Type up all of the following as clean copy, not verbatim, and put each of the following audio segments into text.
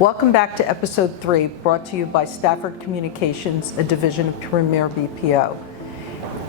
Welcome back to episode 3, brought to you by Stafford Communications, a division of Premier BPO.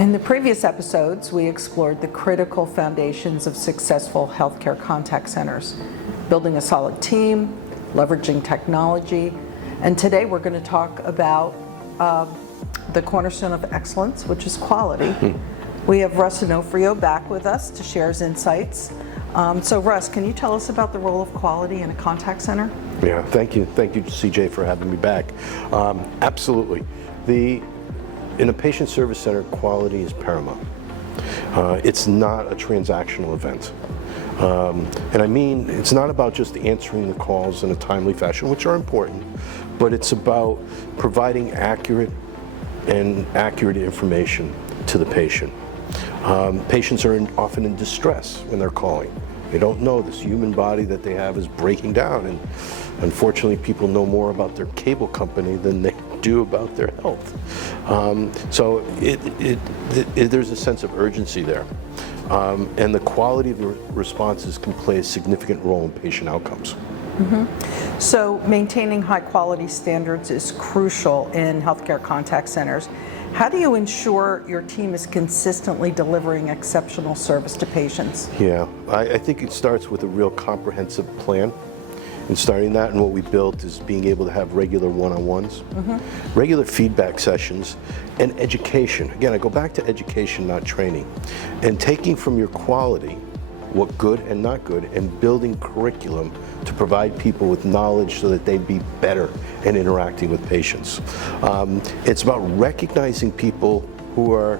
In the previous episodes, we explored the critical foundations of successful healthcare contact centers, building a solid team, leveraging technology, and today we're going to talk about the cornerstone of excellence, which is quality. We have Russ Onofrio back with us to share his insights. So Russ, can you tell us about the role of quality in a contact center? Yeah, thank you, CJ, for having me back. Absolutely. In a patient service center, quality is paramount. It's not a transactional event. And I mean, it's not about just answering the calls in a timely fashion, which are important, but it's about providing accurate information to the patient. Patients are often in distress when they're calling. They don't know this human body that they have is breaking down, and unfortunately people know more about their cable company than they do about their health. So there's a sense of urgency there. And the quality of the responses can play a significant role in patient outcomes. So maintaining high quality standards is crucial in healthcare contact centers. How do you ensure your team is consistently delivering exceptional service to patients? Yeah, I think it starts with a real comprehensive plan. And starting that, and what we built is being able to have regular one-on-ones, regular feedback sessions, and education. Again, I go back to education, not training. And taking from your quality what good and not good, and building curriculum to provide people with knowledge so that they'd be better in interacting with patients. It's about recognizing people who are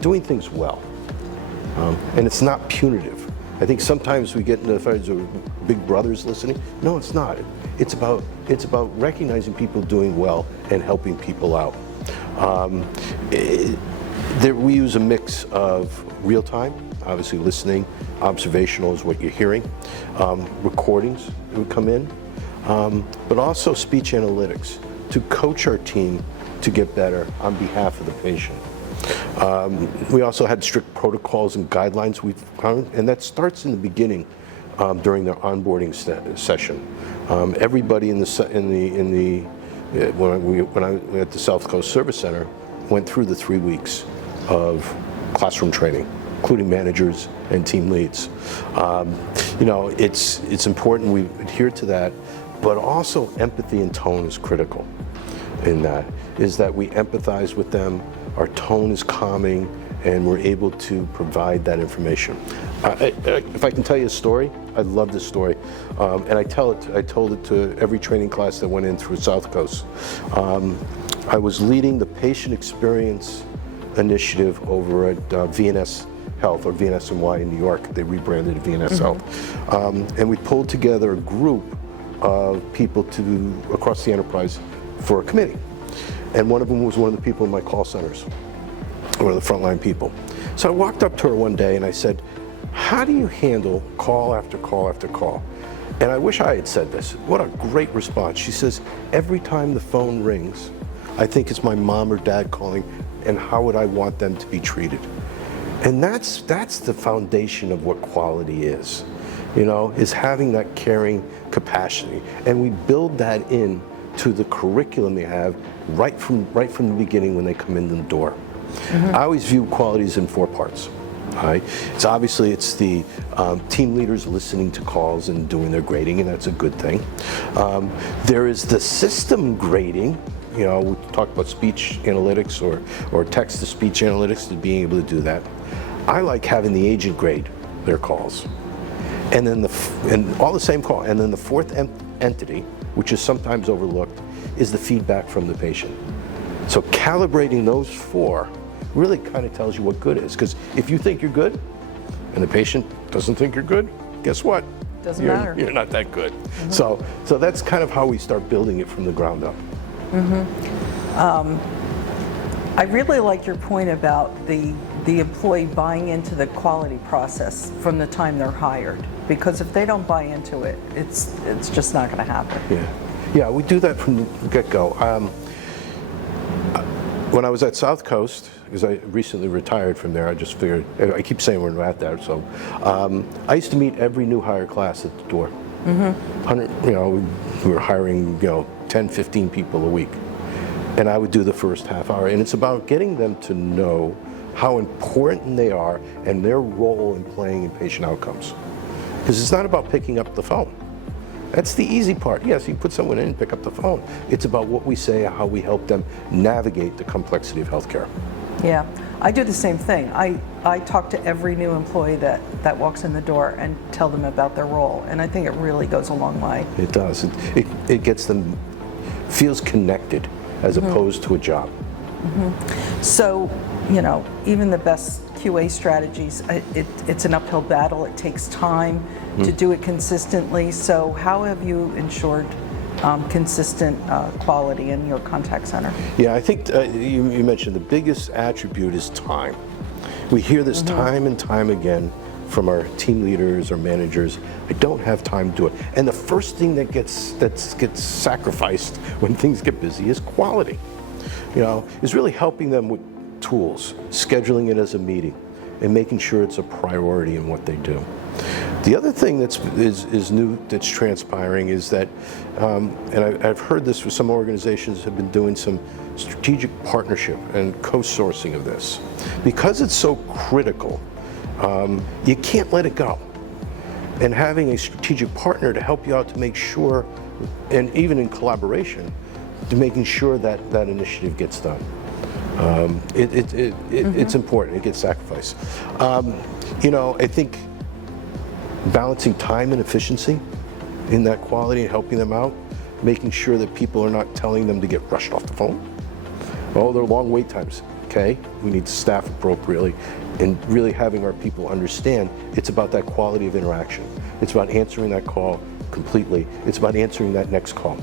doing things well. And it's not punitive. I think sometimes we get into the fights of big brothers listening. No, it's not. It's about recognizing people doing well and helping people out. We use a mix of real time, obviously listening, observational is what you're hearing, recordings that would come in, but also speech analytics to coach our team to get better on behalf of the patient. We also had strict protocols and guidelines we've found, and that starts in the beginning during their onboarding session. Everybody when I was at the South Coast Service Center went through the 3 weeks of classroom training, including managers and team leads. It's important we adhere to that, but also empathy and tone is critical in that, is that we empathize with them, our tone is calming, and we're able to provide that information. If I can tell you a story, I love this story, and I told it to every training class that went in through South Coast. I was leading the patient experience initiative over at VNS Health, or VNS-NY in New York. They rebranded it VNS Health. And we pulled together a group of people across the enterprise for a committee. And one of them was one of the people in my call centers, one of the frontline people. So I walked up to her one day and I said, how do you handle call after call after call? And I wish I had said this. What a great response. She says, every time the phone rings, I think it's my mom or dad calling, and how would I want them to be treated? And that's the foundation of what quality is, is having that caring capacity. And we build that in to the curriculum they have right from the beginning when they come in the door. I always view qualities in 4 parts. Right? It's the team leaders listening to calls and doing their grading, and that's a good thing. There is the system grading. We talk about speech analytics or text-to-speech analytics, to being able to do that. I like having the agent grade their calls, and then all the same call. And then the fourth entity, which is sometimes overlooked, is the feedback from the patient. So calibrating those 4 really kind of tells you what good is. Because if you think you're good, and the patient doesn't think you're good, guess what? Doesn't matter. You're not that good. So that's kind of how we start building it from the ground up. I really like your point about the employee buying into the quality process from the time they're hired, because if they don't buy into it, it's just not going to happen. Yeah, we do that from the get-go. When I was at South Coast, because I recently retired from there, I just figured, I keep saying we're at there, so I used to meet every new hire class at the door. 100, we were hiring, 10, 15 people a week. And I would do the first half hour. And it's about getting them to know how important they are and their role in playing in patient outcomes. Because it's not about picking up the phone. That's the easy part. Yes, you put someone in and pick up the phone. It's about what we say, how we help them navigate the complexity of healthcare. Yeah, I do the same thing. I talk to every new employee that walks in the door and tell them about their role, and I think it really goes a long way. It does. It gets them, feels connected as opposed to a job. So, even the best QA strategies, it's an uphill battle. It takes time to do it consistently. So how have you ensured consistent quality in your contact center? Yeah, I think you mentioned the biggest attribute is time. We hear this time and time again from our team leaders or managers. I don't have time to do it. And the first thing that gets sacrificed when things get busy is quality. Is really helping them with tools, scheduling it as a meeting, and making sure it's a priority in what they do. The other thing is new that's transpiring is that, and I've heard this with some organizations have been doing some strategic partnership and co-sourcing of this. Because it's so critical, you can't let it go. And having a strategic partner to help you out to make sure, and even in collaboration, to making sure that that initiative gets done. It's important, it gets sacrificed. I think balancing time and efficiency in that quality and helping them out, making sure that people are not telling them to get rushed off the phone. Oh, there are long wait times. Okay, we need to staff appropriately and really having our people understand it's about that quality of interaction. It's about answering that call completely. It's about answering that next call.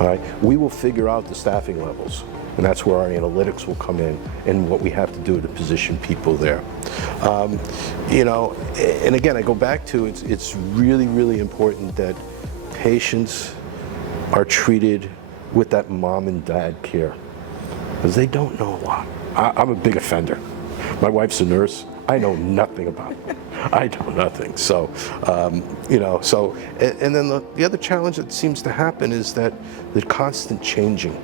All right, we will figure out the staffing levels, and that's where our analytics will come in and what we have to do to position people there. And again, I go back to it's really, really important that patients are treated with that mom and dad care, because they don't know a lot. I'm a big offender. My wife's a nurse. I know nothing about it. I know nothing. So, and then the other challenge that seems to happen is that the constant changing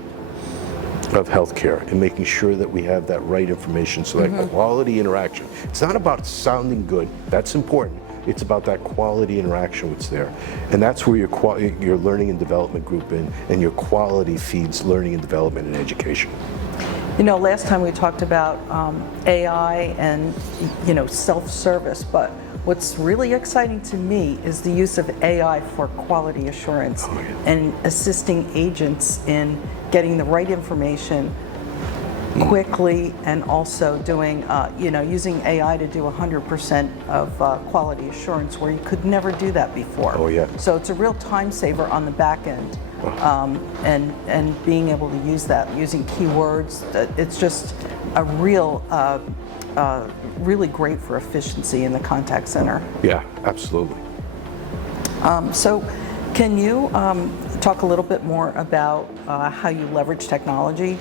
of healthcare and making sure that we have that right information, so that quality interaction. It's not about sounding good. That's important. It's about that quality interaction that's there. And that's where your learning and development group and your quality feeds learning and development and education. Last time we talked about AI and, self-service, but what's really exciting to me is the use of AI for quality assurance and assisting agents in getting the right information quickly, and also doing, using AI to do 100% of quality assurance where you could never do that before. Oh, yeah. So it's a real time saver on the back end. And being able to use that using keywords, it's just a really great for efficiency in the contact center. Yeah, absolutely. So can you talk a little bit more about how you leverage technology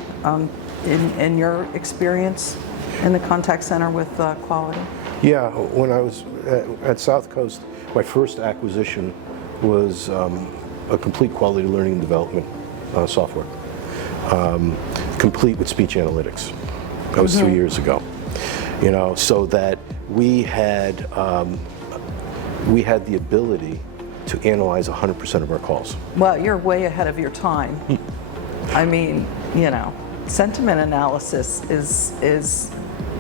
in your experience in the contact center with quality? Yeah, when I was at South Coast, my first acquisition was a complete quality learning and development software, complete with speech analytics. That was 3 years ago. So that we had the ability to analyze 100% of our calls. Well, you're way ahead of your time. I mean, sentiment analysis is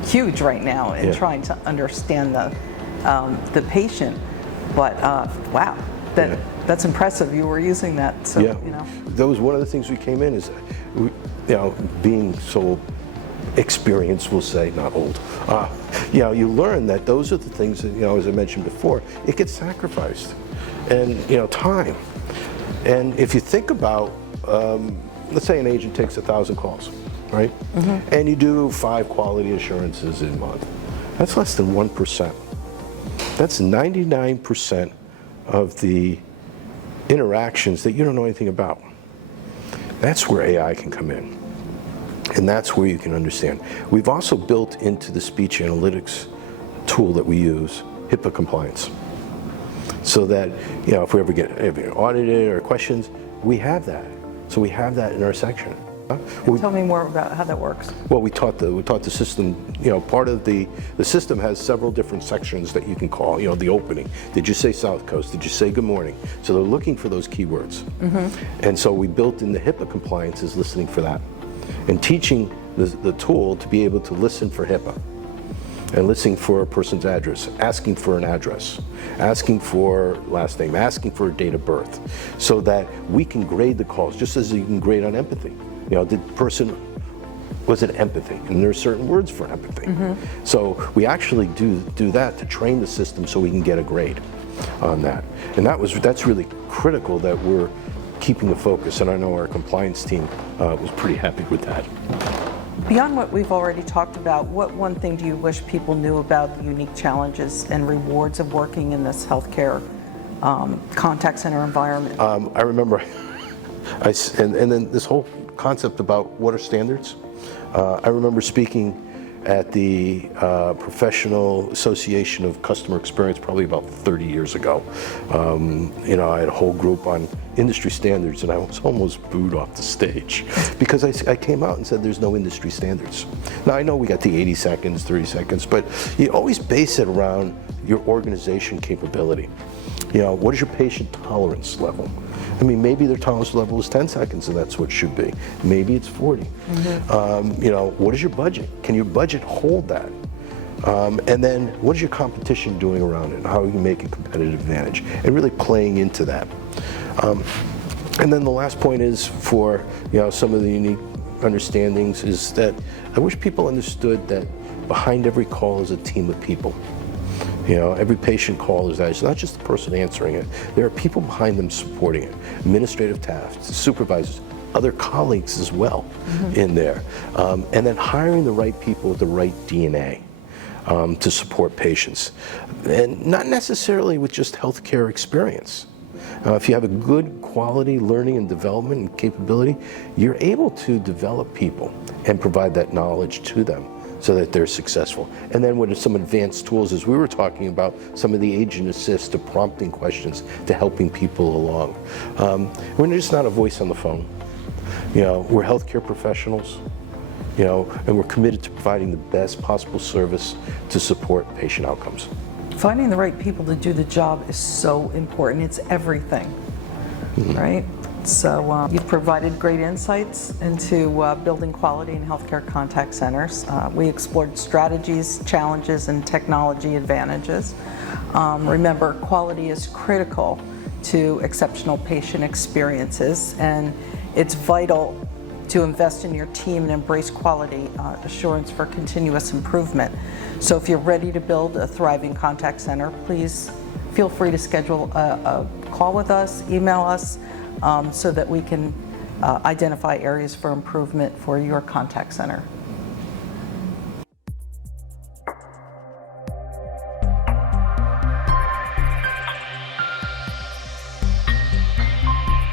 huge right now in trying to understand the patient. But wow, that's impressive. You were using that. So, that was one of the things we came in is, being so experienced, we'll say, not old. You learn that those are the things that, as I mentioned before, it gets sacrificed, and time. And if you think about, let's say an agent takes 1,000 calls, right? And you do 5 quality assurances in a month. That's less than 1%. That's 99% of the interactions that you don't know anything about. That's where AI can come in. And that's where you can understand. We've also built into the speech analytics tool that we use HIPAA compliance. so that, you know, if we ever get audited or questions, we have that. So we have that in our section. Tell me more about how that works. Well, we taught the system, you know, part of the system has several different sections that you can call, you know, the opening. Did you say South Coast? Did you say good morning? So they're looking for those keywords. And so we built in the HIPAA compliances listening for that, and teaching the tool to be able to listen for HIPAA and listening for a person's address, asking for an address, asking for last name, asking for a date of birth, so that we can grade the calls just as you can grade on empathy. You know, was it empathy? And there's certain words for empathy. So we actually do that to train the system so we can get a grade on that. And that's really critical that we're keeping the focus, and I know our compliance team was pretty happy with that. Beyond what we've already talked about, what one thing do you wish people knew about the unique challenges and rewards of working in this healthcare contact center environment? I remember, and then this whole concept about what are standards. I remember speaking at the Professional Association of Customer Experience probably about 30 years ago. You know, I had a whole group on industry standards, and I was almost booed off the stage because I came out and said there's no industry standards. Now I know we got the 80 seconds, 30 seconds, but you always base it around your organization capability. You know, what is your patient tolerance level? I mean, maybe their tolerance level is 10 seconds and that's what it should be. Maybe it's 40. You know, what is your budget? Can your budget hold that? And then what is your competition doing around it? And how you make a competitive advantage? And really playing into that. And then the last point is for, you know, some of the unique understandings is that I wish people understood that behind every call is a team of people. You know, every patient call is that. It's not just the person answering it. There are people behind them supporting it. Administrative staff, supervisors, other colleagues as well in there. And then hiring the right people with the right DNA to support patients. And not necessarily with just healthcare experience. If you have a good quality learning and development and capability, you're able to develop people and provide that knowledge to them so that they're successful. And then with some advanced tools, as we were talking about, some of the agent assist to prompting questions to helping people along. We're just not a voice on the phone. You know, we're healthcare professionals, you know, and we're committed to providing the best possible service to support patient outcomes. Finding the right people to do the job is so important. It's everything, right? So you've provided great insights into building quality in healthcare contact centers. We explored strategies, challenges, and technology advantages. Remember, quality is critical to exceptional patient experiences, and it's vital to invest in your team and embrace quality assurance for continuous improvement. So if you're ready to build a thriving contact center, please feel free to schedule a call with us, email us, so that we can identify areas for improvement for your contact center.